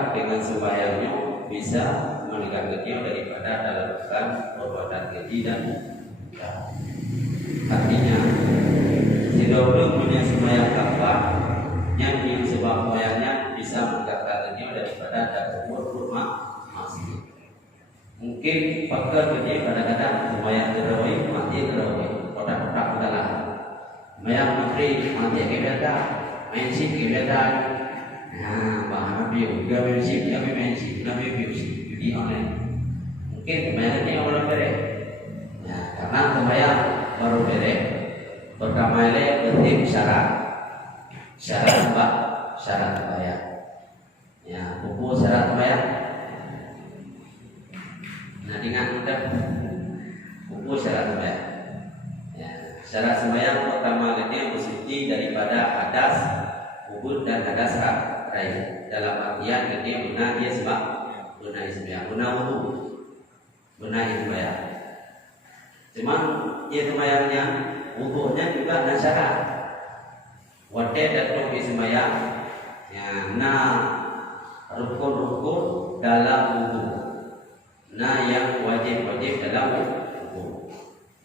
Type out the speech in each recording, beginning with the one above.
maka dengan sembahyangnya bisa menegakkan dia daripada melakukan perbuatan keji dan artinya tidak belum punya sembahyang kafar yang sebab sembahyangnya bisa menegakkan dia daripada umur rumah masjid. Mungkin faktor kerja kadang-kadang sembahyang terawih mati terawih kotak-kotak adalah sembahyang maghrib mati kebedah main sip kebedah. Nah, bahan view, gawe sip, gawe mensi, gawe view sip, jadi online. Mungkin kebanyakannya orang beres. Nah, karena sembahyang baru beres. Pertama ini penting syarat apa? Syarat sembahyang. Ya, buku syarat sembahyang. Nah, ingat mudah. Buku syarat sembahyang. Ya, syarat sembahyang pertama ini bersuci daripada hadas kubur dan hadas raya. Dalam artian ketika benar dia sebab benar sembahyang, benar wudu, benar sembahyang. Cuman ia sembahyangnya, wudunya juga ada syarat. Wate datang sembahyang, ya, rukun-rukun dalam wudu. Yang wajib-wajib dalam wudu.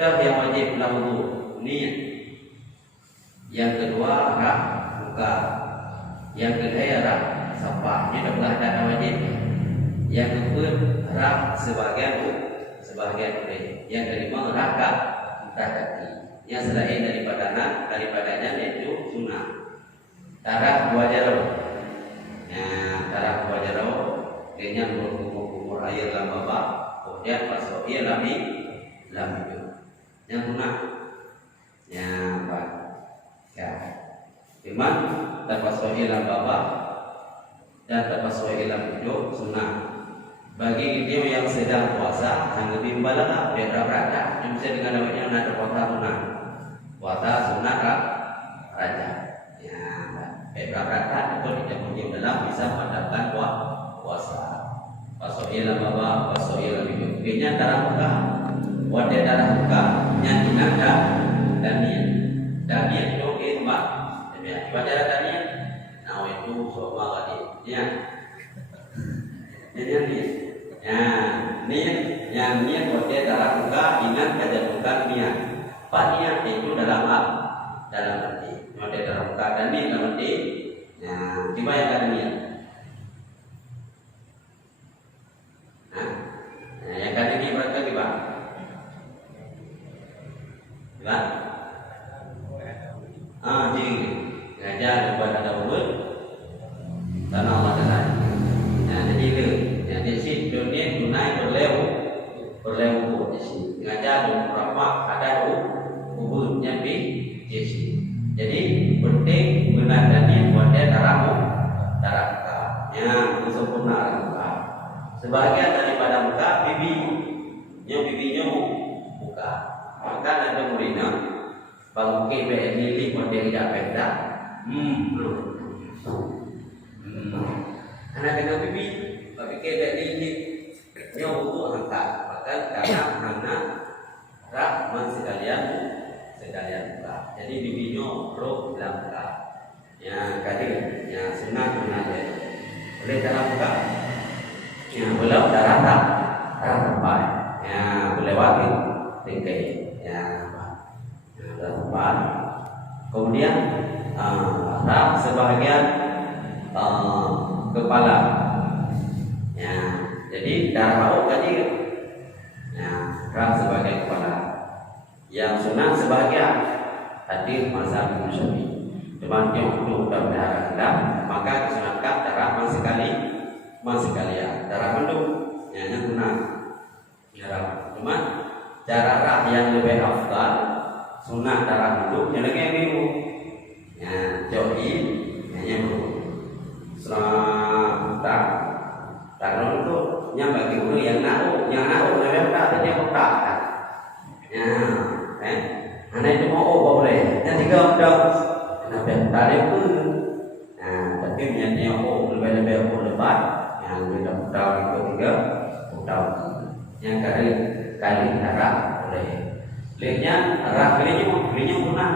Dan yang wajib dalam wudu niat. Yang kedua muka. Yang ketiga sampah, ini adalah dana wajib. Yang keempat sebagian boleh. Yang kelima kaki. Yang selain daripadanya yaitu sunnah. Tarah dua jaro. Tarah dua jaro dengan berkumur air dalam babak, kemudian pasok ia lami. Yang sunnah. Iman tapasoi dalam bawah dan tapasoi dalam hidup sunnah. Bagi dia yang sedang puasa yang lebih balaghah berapa yang bisa dengan namanya ada puasa sunnah. Puasa sunnah raja. Ya, berapa itu tidak mungkin dalam bisa mendapatkan puasa. Pasoi dalam bawah, pasoi dalam hidup. Kayaknya darah muka, wadah darah muka, nyanyian dan niat itu mbak. Baca tadi, nah itu soal tadi, ya. Niat, yang niat boleh dalam muka, ingat pada muka niat. Pak niat itu dalam hati, boleh dalam muka dan niat dalam hati. Nah, coba yang ada niat. Nah, yang ada ni berapa gimana? Gimana? Jadi ngajar kepada ulun tanah Allah Taala. Jadi di sini dunia tunai berlewu di sini. Ngajar berapa ada ubun nyambi di sini. Jadi penting menandani wadah darah muka. Yang sempurna muka. Sebagian daripada muka bibinya muka. Maka ada muridnya bang mungkin lilik wadah tidak beda. Anak dengan bibi, tapi kita lilit nyawa itu angkat, bahkan karena anak rahman sekalian buka. Jadi bibinya roh dalam buka. Ya kadir, ya sunnah boleh dalam buka. Ya belum darah tempat. Ya boleh wakil tingkai. Ya tempat. Kemudian sebahagian kepala. Ya, jadi darah laut tadi. Ya, sebagian kepala. Yang sunnah sebahagian hadir mazhab Imam Syafi'i. Cuman yang untuk darah maka disunatkan darah sekali ya. Darah mendung, ya yang sunnah. Cuman cara yang lebih afdal sunnah darah mendung yang lagi yang biru. Ya, join yang biru. Tangan itu yang bagi guru yang nahu lebih tak ada yang tak. Ya, anak itu mau boleh. Yang tiga udah, nabi tadi pun. Tapi menjadi lebih lebat. Yang kita udah itu tiga udah. Yang kali darah boleh. Lihatnya darah belinya punah.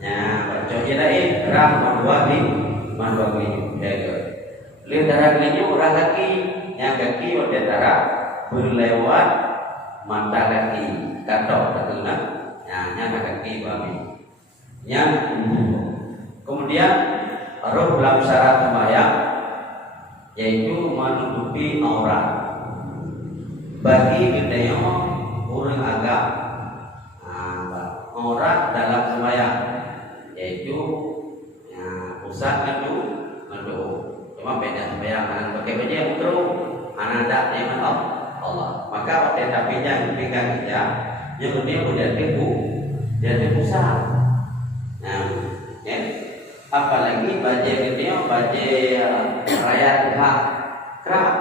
Ya, bercoba lain darah mandua gini. Lintara kelinci orang kaki, yang kaki pada tara berlewat mata kaki, katok terkena, yang kaki babi. Yang kemudian roh dalam syarat sembahyang yaitu menutupi aurat. Bagi kita orang agak aurat dalam sembahyang yaitu pusat itu cuma beda sembahyang anak pakai baju yang terus anak tak yang Allah maka pada tapinya diberikan dia yang kemudian dia tipu dia pusat. Nah ya apalagi baju dia baju raya kerap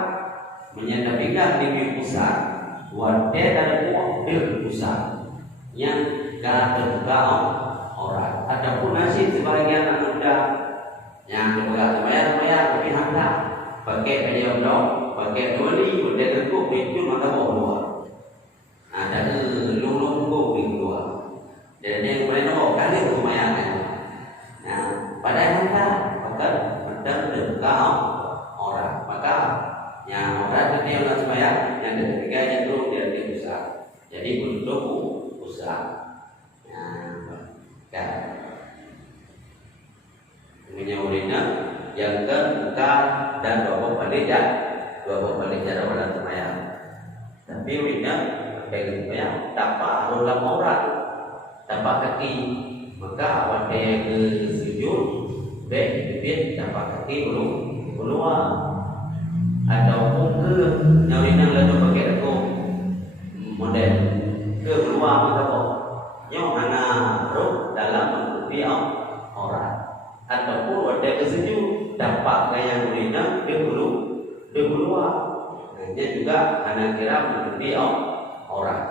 menyatakan di pusat wadah dan wakil pusat yang gak terbuka orang adapun nasib sebagian anak muda yang terbuka sembahyang tapi hendak pakai baju dong pakai doli udah terkup itu maka bawa keluar ada lulung di keluar jadi yang mereka bawa kali sembahyang nah pada hendak maka benar terbuka orang maka yang orang itu yang sembahyang yang ketiga yang turun dari pusat jadi untuk pusat kan menyaulinya yang terbuka dan dua balik cara pada sembahyang tapi urina bagi sembahyang tanpa rolam aurat tanpa kaki maka awak ke sujud bebit tanpa kaki belum keluar ataupun ke nyaulinya lalu pakai aku model ke keluar maka yang mana roh dalam menutupi aurat ataupun ada kesejuk dampak gaya urina dia keluar dia juga hanya kira menutupi aurat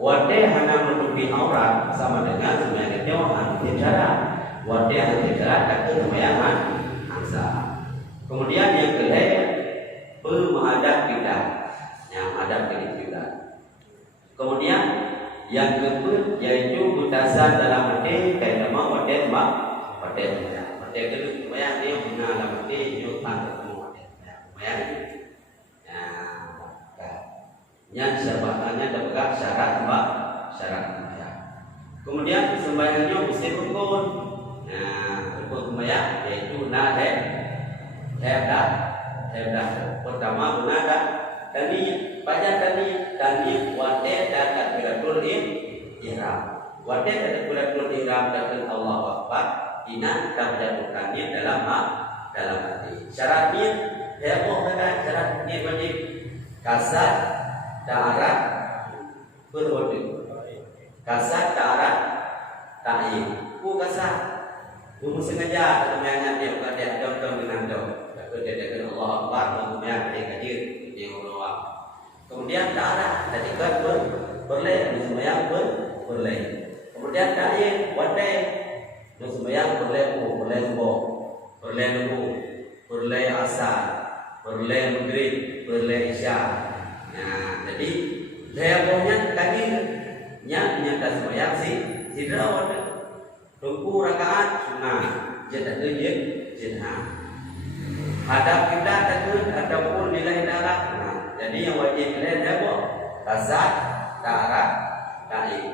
wadah hanya menutupi aurat sama dengan sebenarnya dia anti-cara wadah anti-cara kata sembayangan angsa kemudian yang kedua menghadap kita yang hadap ke kita kemudian yang kedua yaitu mutasan dalam hati kayak nama wadah mbak wadah dia kedua sembahyang dia guna dalam hati nyutan ketemu sembahyang yang sebatannya terpegang syarat sembahyang kemudian sembahyangnya mesti rukun rukun sembahyang yaitu nahdeh pertama benadah tadi baca tadi wadah dan takbiratul ihram wadah dan takbiratul ihram dan Allahu Akbar ini kita menjatuhkannya dalam hati. Syaratnya, syaratnya wajib kasar, ta'arad, berwudhu. Kasar, ta'arad, ta'in. Kasar, sengaja sebenarnya dia bukan dia dong dengan dong. Tapi dia dengan Allah Akbar, kemudian dia hadir di Allah. Kemudian ta'arad, tadi kan berleh, sembahyang berleh. Kemudian ta'in, wadah. Yang sembahyang berleh subuh, berleh asar, berleh maghrib, berleh isya. Nah, jadi lehernya tadi nyata sembahyang sidra wadah. Ruku rakaat sunnah, jeda sunnah. Hadap kita takut ataupun nilai darah. Nah, jadi yang wajib nilai apa? Kasat, ta'arad, ta'in.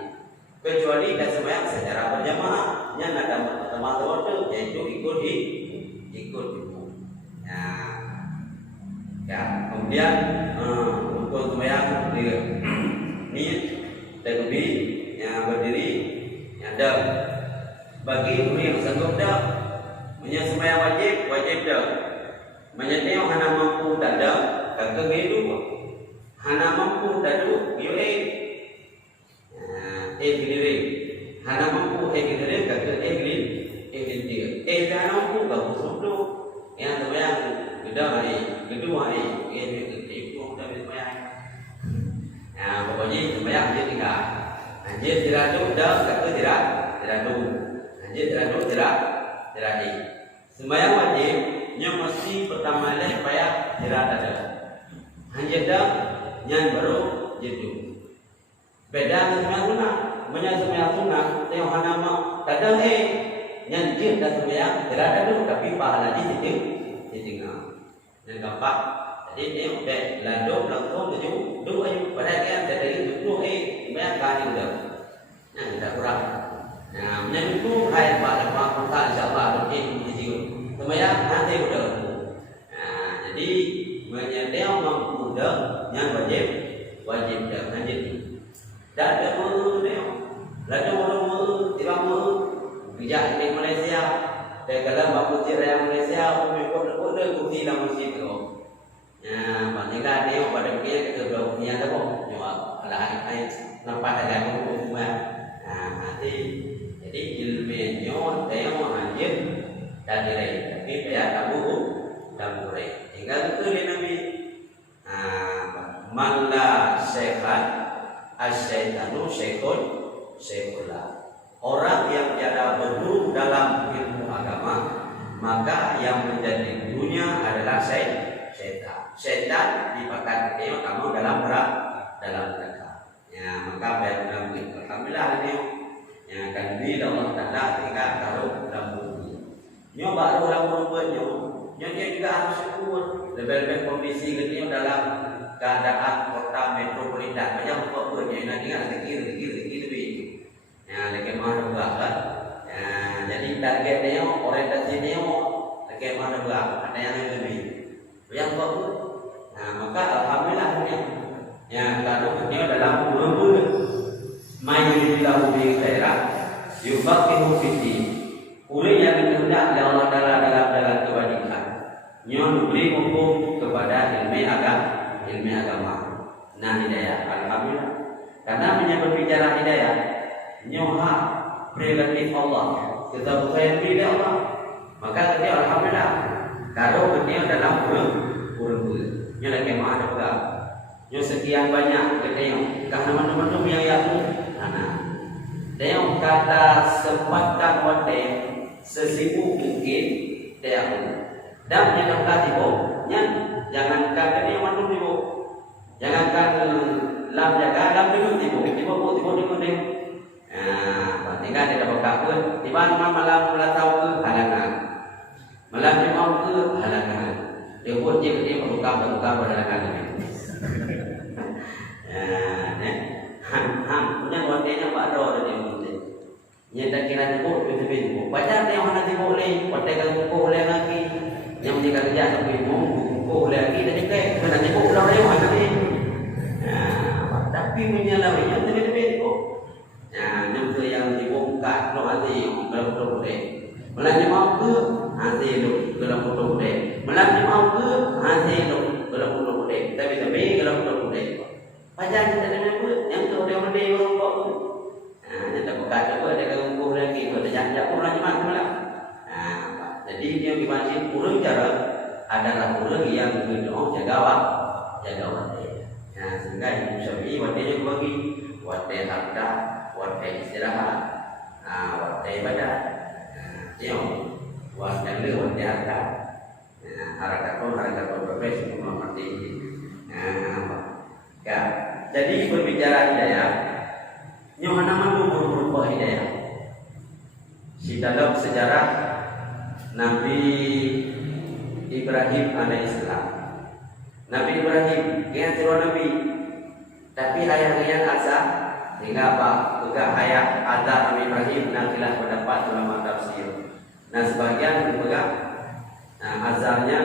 Kecuali dah sembahyang secara berjamaah yang ada teman-teman itu yaitu ikut itu. Kemudian untuk sembahyang ini takbir yang berdiri yang ada bagi yang sanggup dah sembahyang wajib dah menyatakan yang hana mampu tak ada kata hidup hana mampu tak ada gilirin hana mampu gilirin kata gilin dia hana mampu kau sudah yang sembahyang kedua hari itu sudah sembahyang pokoknya sembahyang dia tinggal anjir tidak dah kata tidak anjir tidak sembahyang wajib yang mesti pertama adalah supaya tidak ada anjir dah yang baru jitu beda dengan sunnah sembahyang sunnah yang hana mau tak ada yang jin dan sembahyang tidak ada dulu tapi pahala di situ Nên gampang. Jadi dia udah landung langsung tuju dua ayu pada dia dari dulu banyak kali udah. Nah, tidak kurang. Nah, menyentuh hai pada Al-Qur'an insyaallah mungkin di situ. Kemudian nanti udah. Nah, jadi menyetel mudah yang wajib dan wajib. Dan ada dia. Lalu tiba kerja di Malaysia. Dan kalau bapak cerai Malaysia, umur kursi dalam masjid tu. Pastilah dia pada dia kita berpunya tu pun jawab ada ai nampak ada yang semua. Nanti jadi ilmunya dia wajib dan diri tapi biar tahu dan boleh. Hingga itu dia Nabi man la syekhan asyaitanu syaikhullah. Orang yang tiada berguru dalam ilmu agama, maka yang menjadi gurunya adalah syaitan. Syaitan dipakai dia kamu dalam neraka. Ya, maka baik dalam itu. Alhamdulillah ini yang akan bila Allah Taala tinggal taruh dalam bumi. Nyo baru dalam bumi nyo dia juga harus syukur. Lebih-lebih kondisi dia dalam keadaan kota metropolitan. Banyak apa-apa yang nanti kira-kira. Ya, lagi mana berapa? Ya, jadi target dia orientasi dia lagi mana berapa? Ada yang lebih. Yang bagus. Nah, maka alhamdulillah ya kalau dia dalam ulumul mayuridillahu bi khairan yufaqihu fiddin. Orang yang dikehendak oleh Allah Taala dalam kebajikan. Nyon beri hukum kepada ilmu agama. Nah, hidayah alhamdulillah. Karena menyebut bicara hidayah, nyoha prerogatif Allah. Kita bukan milik Allah. Maka dia alhamdulillah. Kalau dia dalam urut-urut, dia lagi mana juga. Dia sekian banyak dia. Karena mana-mana yang yaku, dia kata sempatkan waktu sesibuk mungkin dia. Dan dia kata tibo, jangankan dia mana tibo, jangankan lam jaga lam tibo tibo dia. Tinggal dia dapat kabut, tiba malam tahu ke halangan. Malam dia mau ke halangan. Dia buat dia berbuka berhalangan ini. Punya wanitanya Pak Do dia mungkin. Dia tak kira tibuk betul-betul. Baca dia mana tibuk leh, pakai kalau tibuk leh lagi. Yang dia kerja tapi mau tibuk leh lagi dan dia kena tibuk dah lewat lagi. Tapi menyalahi yang betul-betul. Yang tu yang dibongkar lo hati kalau boleh. Melanja mau ke hati lo kalau boleh. Melanja mau ke hati lo kalau boleh. Tapi kalau boleh. Pajan kita dengan pun yang tu dia boleh orang kau. Yang tak buka coba dia kalau boleh lagi. Kalau dia jangan orang cuma malam. Jadi dia di masjid urang cara adalah urang yang berdoa jaga waktu. Sehingga Imam Syafi'i waktunya bagi waktu harta, waktu istirahat, waktu ibadah, waktu harta, harakat profesi seperti ini. Jadi berbicara hidayah, nyohana mandu berupa hidayah. Si dalam sejarah Nabi Ibrahim alaihissalam. Nabi Ibrahim, dia turun Nabi, tapi ayah azab, hingga apa? Juga ayah azab Nabi Ibrahim, nakilah pendapat ulama tafsir. Nah sebagian juga azabnya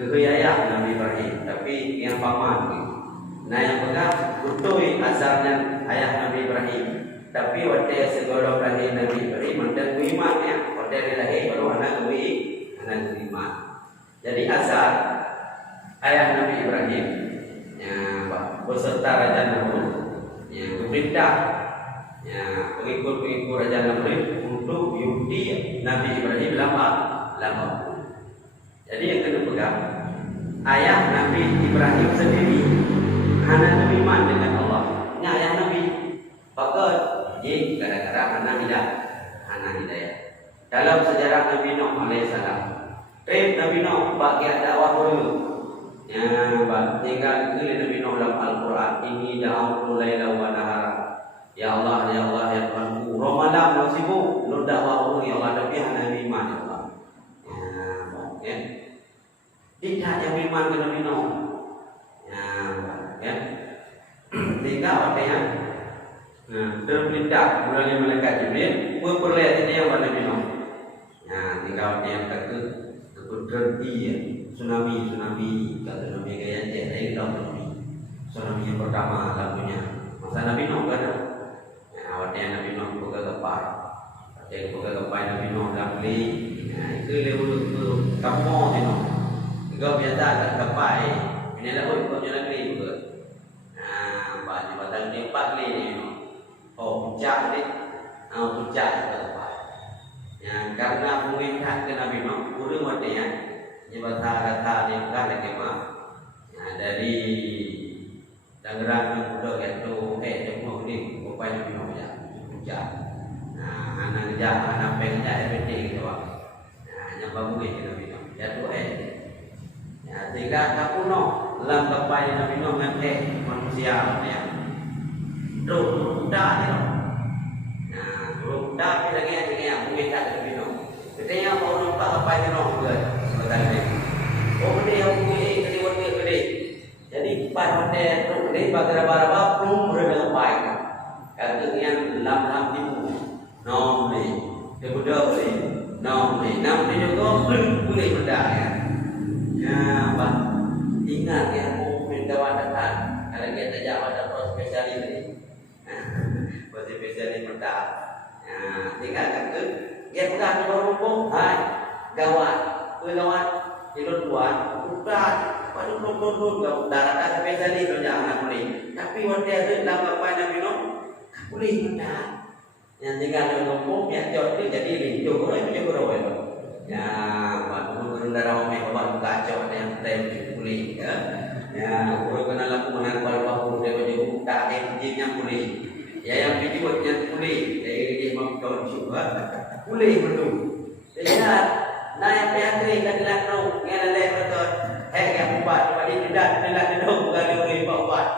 ayah Nabi Ibrahim, tapi yang paman. Nah yang pegang betul azabnya ayah Nabi Ibrahim, tapi waktu segala Nabi Ibrahim dan imannya, waktu dia lahir baru anak iman. Jadi azab ayah Nabi Ibrahim beserta Raja Namrud memerintah pengikut-pengikut Raja Namrud untuk yuti Nabi Ibrahim lama. Jadi yang kena pegang ayah Nabi Ibrahim sendiri hanya beriman dengan Allah. Ini ayah Nabi pakai jadi gara-gara anak hidayah. Dalam sejarah Nabi Nuh alaihissalam, Nabi Nuh bagi dakwah dulu. Tinggal ke Nabi Nuh dalam Al-Quran, ini da'autu laila wa nahara. Ya Allah, ya Allah, ya Tuhanku, Ramadan yang sibuk, lu dakwah dulu ya Allah, tapi hanya iman ya Allah. tidak yang beriman ke Nabi Nuh. Ya. Tinggal apa yang terpindah mulai malaikat Jibril berperlihat ini yang Nabi Nuh. Tinggal yang berhenti ya. Tsunami kata Nabi gaya cek dari tsunami yang pertama lagunya masa Nabi Nuh kan awalnya Nabi Nuh buka kepai Nabi Nuh gamli itu lewat tu kamu tu juga biasa kat kepai ini dah pun negeri juga banyak batang ni 4 ni puncak ni puncak kepai karena mengingat ke Nabi Nuh urang wadanya kata yang bukan lagi dari Tangerang yang udah gitu cuma ini upaya Nabi Nuh ya puncak anak kerja anak pengja FPT gitu pak yang bangun ini Nabi Nuh jatuh sehingga kamu no dalam upaya Nabi Nuh dengan manusia ya rudah ya rudah kita lagi mungkin tak Nabi Nuh kita yang mau nampak upaya Nabi Nuh juga dia punya kedua. Jadi pada dia bagara-bagara belum berada baik. Katanya lam tipu. Nom ni. Dia budak ni. Nom ni juga belum boleh berdaya. Bah. Ingat ya minta wadatan. Kalau kita jawab ada spesialis ni. Spesialis benda. Tinggal kata dia bukan rumput. Hai. Gawat. Tidur tuan, bukan. Pada belum darah sampai tadi tu jangan boleh. Tapi waktu ada dalam apa Nabi Nuh, boleh benda. Yang tinggal di kampung, yang jauh itu jadi lintu, orang itu juga orang itu. Ya, waktu darah orang yang bawa kacau yang tem boleh. Ya, orang kena laku menangkal bahu dia juga tak ada yang boleh. Ya, yang video yang boleh. Dari dia mahu juga boleh belum. Lihat. Naik pehatri dan dilakukan dengan lain betul. Yang buat pada tidak dong bukan dia buat.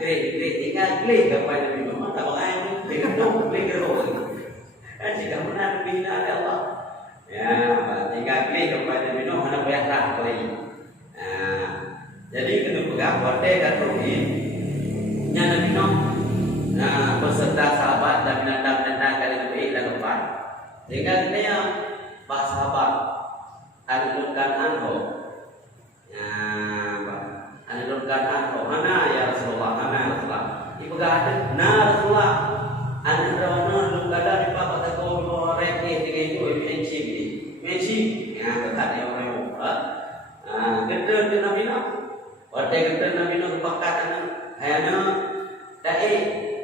Klik tinggal kepada Nabi Muhammad tak orang klik dong. Jika benar bina Allah. Tinggal klik kepada Nabi Muhammad mana boleh lah lagi. Jadi kena pegang pada kata ini yang Nabi Muhammad beserta sahabat dan binatang kali lebih dan lepas. Sehingga kita Pak sahabat anurkan anho anurkan anho mana ya Rasulullah ibu kata na Rasulullah anurkan lukada di Pak kata kau bawa reki dengan itu menci kata dia orang kita Nabi Nuh waktu kita Nabi Nuh pakatan hanya dai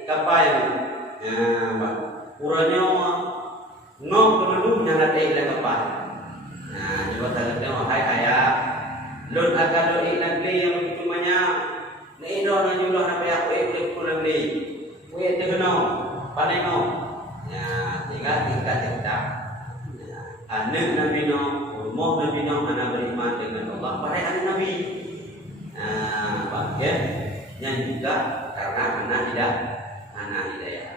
kapal uranya ngok penduduk yang ada di kapal. Coba tengok hai ayah. Lun akan lun nanti yang cumanya ni don jumlah apa yang boleh pulang ni. Boleh terkenal, pandai ngok. Tinggal kita. Anak Nabi Nuh, rumah Nabi Nuh mana beriman dengan Allah. Pada anak Nabi. Bagian yang juga karena anak hidayah.